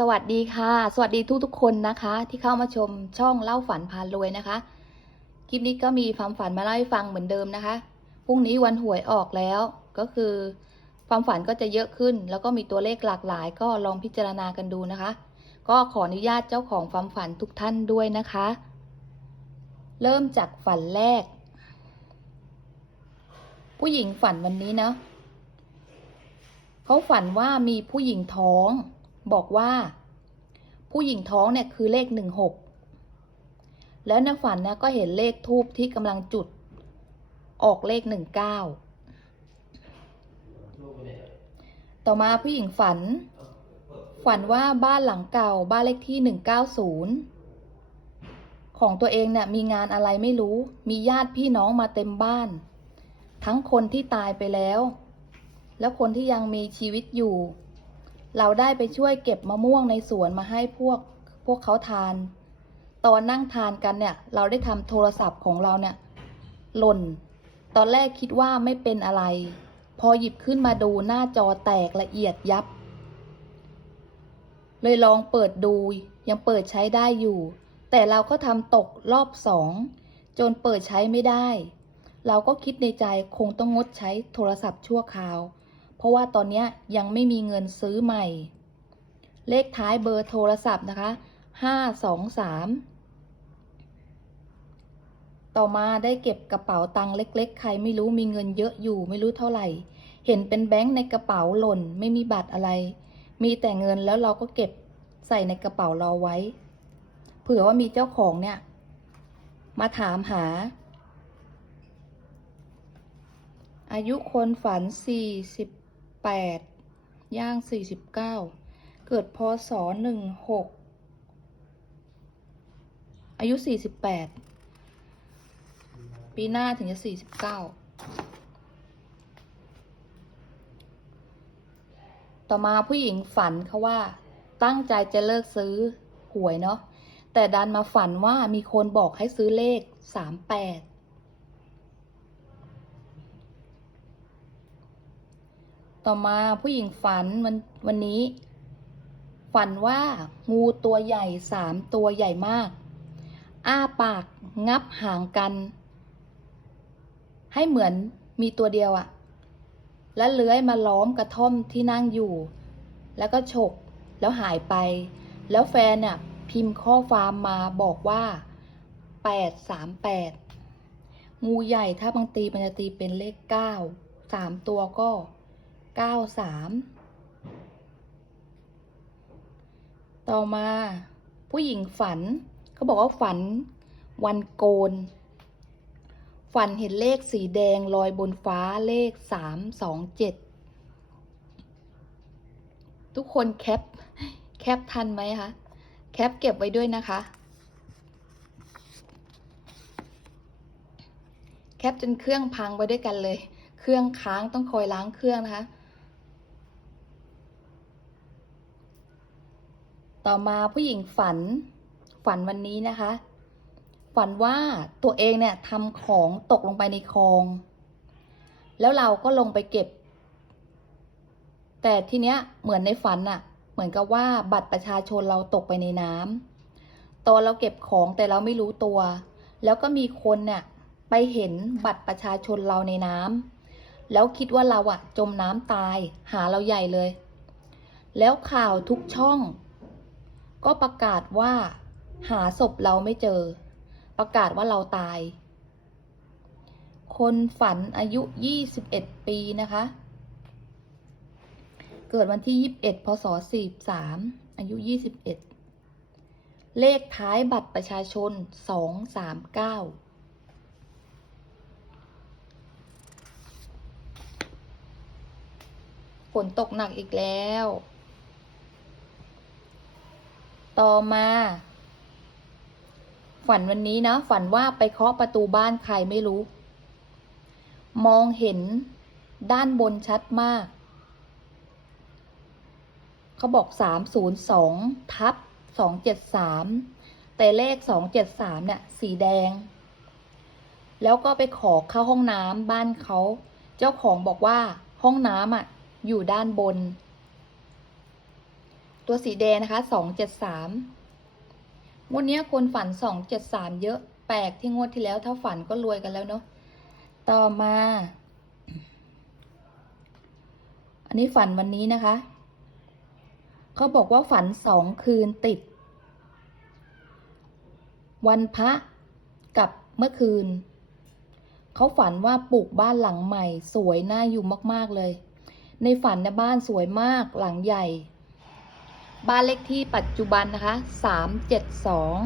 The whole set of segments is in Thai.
สวัสดีค่ะ สวัสดีทุกทุกๆคนนะคะ ที่เข้ามาชมช่องเล่าฝันพารวยนะคะ คลิปนี้ก็มีความฝันมาเล่าให้ฟังเหมือนเดิมนะคะพรุ่งนี้วันหวยออกแล้วก็คือ ความฝันก็จะเยอะขึ้น แล้วก็มีตัวเลขหลากหลาย ก็ลองพิจารณากันดูนะคะ ก็ขออนุญาตเจ้าของความฝันทุกท่านด้วยนะคะ เริ่มจากฝันแรก ผู้หญิงฝันวันนี้นะเขาฝันว่ามีผู้หญิงท้อง บอกว่า ผู้หญิงท้องเนี่ยคือเลขหนึ่งหกแล้วในฝันนี่ยก็เห็นเลขทูบที่กำลังจุด ออกเลขหนึ่งเก้าต่อมาผู้หญิงฝัน ฝันว่าบ้านหลังเก่าบ้านเลขที่หนึ่งเก้าศูนย์ของตัวเองเนี่ยมีงานอะไรไม่รู้ มีญาติพี่น้องมาเต็มบ้าน ทั้งคนที่ตายไปแล้ว แล้วคนที่ยังมีชีวิตอยู่ เราได้ไปช่วยเก็บมะม่วงในสวนมาให้พวกพวกเขาทาน ตอนนั่งทานกันเนี่ย เราได้ทำโทรศัพท์ของเราเนี่ย หล่น ตอนแรกคิดว่าไม่เป็นอะไร พอหยิบขึ้นมาดูหน้าจอแตกละเอียดยับ เลยลองเปิดดูยังเปิดใช้ได้อยู่ แต่เราก็ทำตกรอบสองจนเปิดใช้ไม่ได้ เราก็คิดในใจคงต้องงดใช้โทรศัพท์ชั่วคราว เพราะว่าตอนนี้ยังไม่มีเงินซื้อใหม่ เลขท้ายเบอร์โทรศัพท์นะคะห้าสองสามต่อมาได้เก็บกระเป๋าตังค์เล็ก ๆ ใครไม่รู้มีเงินเยอะอยู่ไม่รู้เท่าไหร่ เห็นเป็นแบงค์ในกระเป๋าหล่นไม่มีบัตรอะไร มีแต่เงินแล้วเราก็เก็บใส่ในกระเป๋าเราไว้ เผื่อว่ามีเจ้าของเนี่ย มาถามหาอายุคนฝัน 48ย่าง49เกิดพศ16อายุ48ปีหน้าถึงจะ49ต่อมาผู้หญิงฝันเขาว่าตั้งใจจะเลิกซื้อหวยเนาะแต่ดันมาฝันว่ามีคนบอกให้ซื้อเลข38 ต่อมาผู้หญิงฝันวันวันนี้ ฝันว่างูตัวใหญ่สามตัวใหญ่มาก อ้าปากงับหางกัน ให้เหมือนมีตัวเดียวอะและเลื้อยมาล้อมกระท่อมที่นั่งอยู่ แล้วก็ฉกแล้วหายไป แล้วแฟนเนี่ยพิมพ์ข้อความมาบอกว่าแปดสามแปดงูใหญ่ถ้าบางตีมันจะตีเป็นเลขเก้าสามตัวก็ เก้าสามต่อมาผู้หญิงฝันเขาบอกว่าฝันวันโกน ฝันเห็นเลขสีแดงลอยบนฟ้าเลขสามสองเจ็ดทุกคนแคป แคปทันไหมคะ แคปเก็บไว้ด้วยนะคะ แคปจนเครื่องพังไปด้วยกันเลย เครื่องค้างต้องคอยล้างเครื่องนะคะ ต่อมาผู้หญิงฝัน ฝันวันนี้นะคะ ฝันว่าตัวเองเนี่ยทำของตกลงไปในคลอง แล้วเราก็ลงไปเก็บ แต่ทีเนี้ยเหมือนในฝันอะเหมือนกับว่าบัตรประชาชนเราตกไปในน้ำตอนเราเก็บของแต่เราไม่รู้ตัว แล้วก็มีคนเนี่ยไปเห็นบัตรประชาชนเราในน้ำแล้วคิดว่าเราอะจมน้ำตายหาเราใหญ่เลย แล้วข่าวทุกช่อง ก็ประกาศว่า หาศพเราไม่เจอ ประกาศว่าเราตาย คนฝันอายุ 21 ปีนะคะ เกิดวันที่ 21 พศ 43 อายุ 21 เลขท้ายบัตรประชาชน 239ฝนตกหนักอีกแล้ว ต่อมา ฝันวันนี้นะ ฝันว่าไปเคาะประตูบ้านใครไม่รู้ มองเห็นด้านบนชัดมาก เขาบอกสามศูนย์สองทับสองเจ็ดสามแต่เลขสองเจ็ดสามเนี่ยสีแดง แล้วก็ไปขอเข้าห้องน้ำบ้านเขา เจ้าของบอกว่าห้องน้ำอะ อยู่ด้านบน ตัวสีแดงนะคะสองเจ็ดสามงวดนี้คนฝันสองเจ็ดสามเยอะแปลกที่งวดที่แล้วถ้าฝันก็รวยกันแล้วเนาะต่อมา อันนี้ฝันวันนี้นะคะ เขาบอกว่าฝันสองคืนติด วันพระกับเมื่อคืน เขาฝันว่าปลูกบ้านหลังใหม่ สวยน่าอยู่มาก ๆ เลย ในฝันเนยบ้านสวยมากหลังใหญ่ บ้านเลขที่ปัจจุบันนะคะสามเจ็ดสอง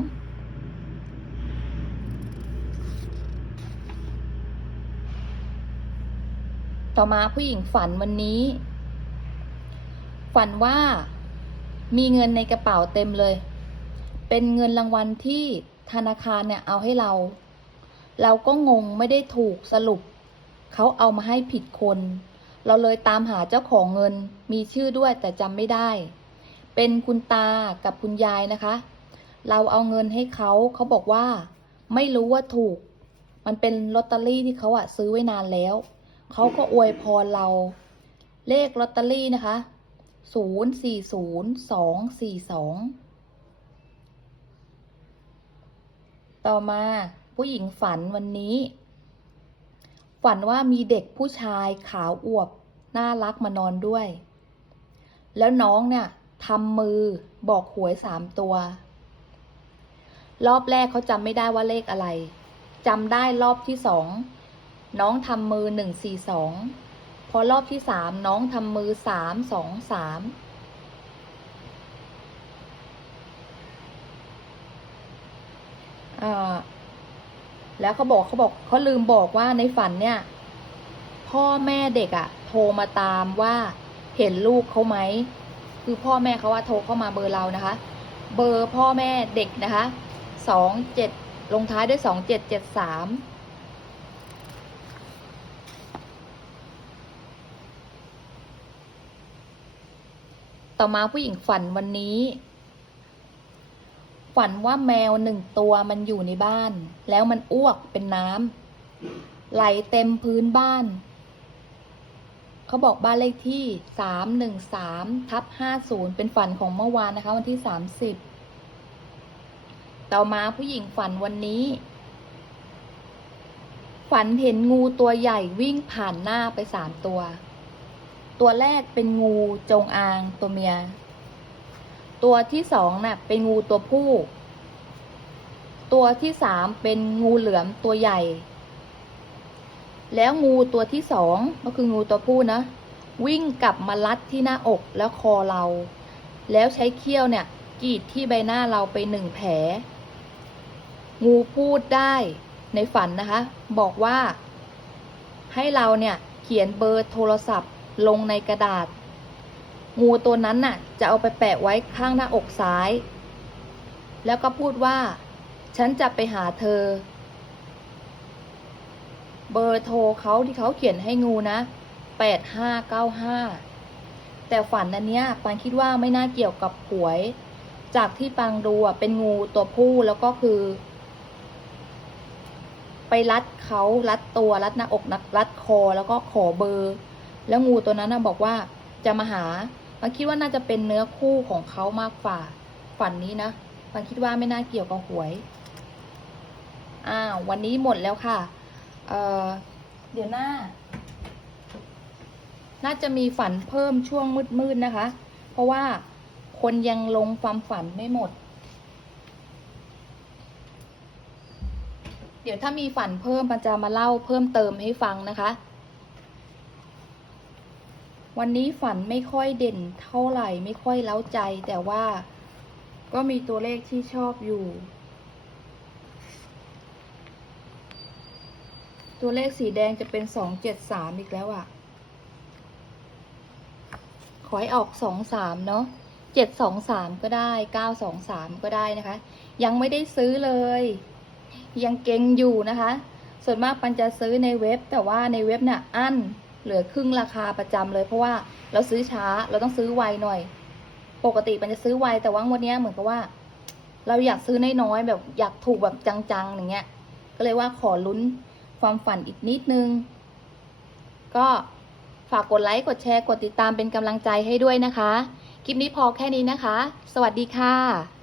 ต่อมาผู้หญิงฝันวันนี้ ฝันว่ามีเงินในกระเป๋าเต็มเลย เป็นเงินรางวัลที่ธนาคารเนี่ยเอาให้เรา เราก็งงไม่ได้ถูกสรุป เขาเอามาให้ผิดคน เราเลยตามหาเจ้าของเงินมีชื่อด้วยแต่จำไม่ได้ เป็นคุณตากับคุณยายนะคะ เราเอาเงินให้เขาเขาบอกว่า ไม่รู้ว่าถูก มันเป็นลอตเตอรี่ที่เขาอะซื้อไว้นานแล้วเขาก็อวยพรเรา เลขลอตเตอรี่นะคะศูนย์สี่ศูนย์สองสี่สองต่อมาผู้หญิงฝันวันนี้ ฝันว่ามีเด็กผู้ชายขาวอวบ น่ารักมานอนด้วย แล้วน้องเนี่ย ทำมือบอกหวยสามตัว รอบแรกเขาจำไม่ได้ว่าเลขอะไรจำได้รอบที่สองน้องทำมือหนึ่งสี่สองพอรอบที่สามน้องทำมือสามสองสามแล้วเขาบอกเขาบอกเขาลืมบอกว่าในฝันเนี่ย พ่อแม่เด็กอะโทรมาตามว่าเห็นลูกเขาไหม คือพ่อแม่เขาว่าโทรเข้ามาเบอร์เรานะคะ เบอร์พ่อแม่เด็กนะคะสองเจ็ดลงท้ายด้วยสองเจ็ดเจ็ดสามต่อมาผู้หญิงฝันวันนี้ ฝันว่าแมวหนึ่งตัวมันอยู่ในบ้าน แล้วมันอ้วกเป็นน้ำไหลเต็มพื้นบ้าน เขาบอกบ้านเลขที่สามหนึ่งสามทับห้าศูนย์เป็นฝันของเมื่อวานนะคะ วันที่สามสิบต่อมาผู้หญิงฝันวันนี้ ฝันเห็นงูตัวใหญ่วิ่งผ่านหน้าไปสามตัว ตัวแรกเป็นงูจงอางตัวเมีย ตัวที่สองน่ะ เป็นงูตัวผู้ ตัวที่สามเป็นงูเหลือมตัวใหญ่ แล้วงูตัวที่สองก็คืองูตัวผู้นะ วิ่งกลับมาลัดที่หน้าอกแล้วคอเรา แล้วใช้เขี้ยวเนี่ยกรีดที่ใบหน้าเราไปหนึ่งแผล งูพูดได้ในฝันนะคะ บอกว่า ให้เราเนี่ยเขียนเบอร์โทรศัพท์ลงในกระดาษ งูตัวนั้นน่ะ จะเอาไปแปะไว้ข้างหน้าอกซ้าย แล้วก็พูดว่า ฉันจะไปหาเธอ เบอร์โทรเขาที่เขาเขียนให้งูนะแปดห้าเก้าห้าแต่ฝันอันเนี้ยปังคิดว่าไม่น่าเกี่ยวกับหวย จากที่ปังดูอะเป็นงูตัวผู้แล้วก็คือ ไปรัดเขารัดตัวรัดหน้าอกนักรัดคอแล้วก็ขอเบอร์ แล้วงูตัวนั้นนะบอกว่าจะมาหาปังคิดว่าน่าจะเป็นเนื้อคู่ของเขามากกว่าฝันนี้นะปังคิดว่าไม่น่าเกี่ยวกับหวยอ้าววันนี้หมดแล้วค่ะ เอ่อเดี๋ยวหน้า น่าจะมีฝันเพิ่มช่วงมืดๆนะคะ เพราะว่าคนยังลงความฝันไม่หมด เดี๋ยวถ้ามีฝันเพิ่มมันจะมาเล่าเพิ่มเติมให้ฟังนะคะ วันนี้ฝันไม่ค่อยเด่นเท่าไหร่ไม่ค่อยเล้าใจ แต่ว่าก็มีตัวเลขที่ชอบอยู่ ตัวเลขสีแดงจะเป็นสองเจ็ดสามอีกแล้วอะ่ะขอให้ออกสองสามเนาะเจ็ดสองสามก็ได้เก้าสองสามก็ได้นะคะ ยังไม่ได้ซื้อเลย ยังเก่งอยู่นะคะ ส่วนมากปันจะซื้อในเว็บ แต่ว่าในเว็บเนี่ยอั้นเหลือครึ่งราคาประจำเลย เพราะว่าเราซื้อช้าเราต้องซื้อไวหน่อย ปกติปันจะซื้อไวแต่ว่างวันนี้เหมือนกับว่า เราอยากซื้อน้อยๆแบบอยากถูกแบบจังๆอย่างเงี้ย ก็เลยว่าขอลุ้น ความฝันอีกนิดนึง ก็ฝากกดไลค์กดแชร์กดติดตามเป็นกำลังใจให้ด้วยนะคะ คลิปนี้พอแค่นี้นะคะ สวัสดีค่ะ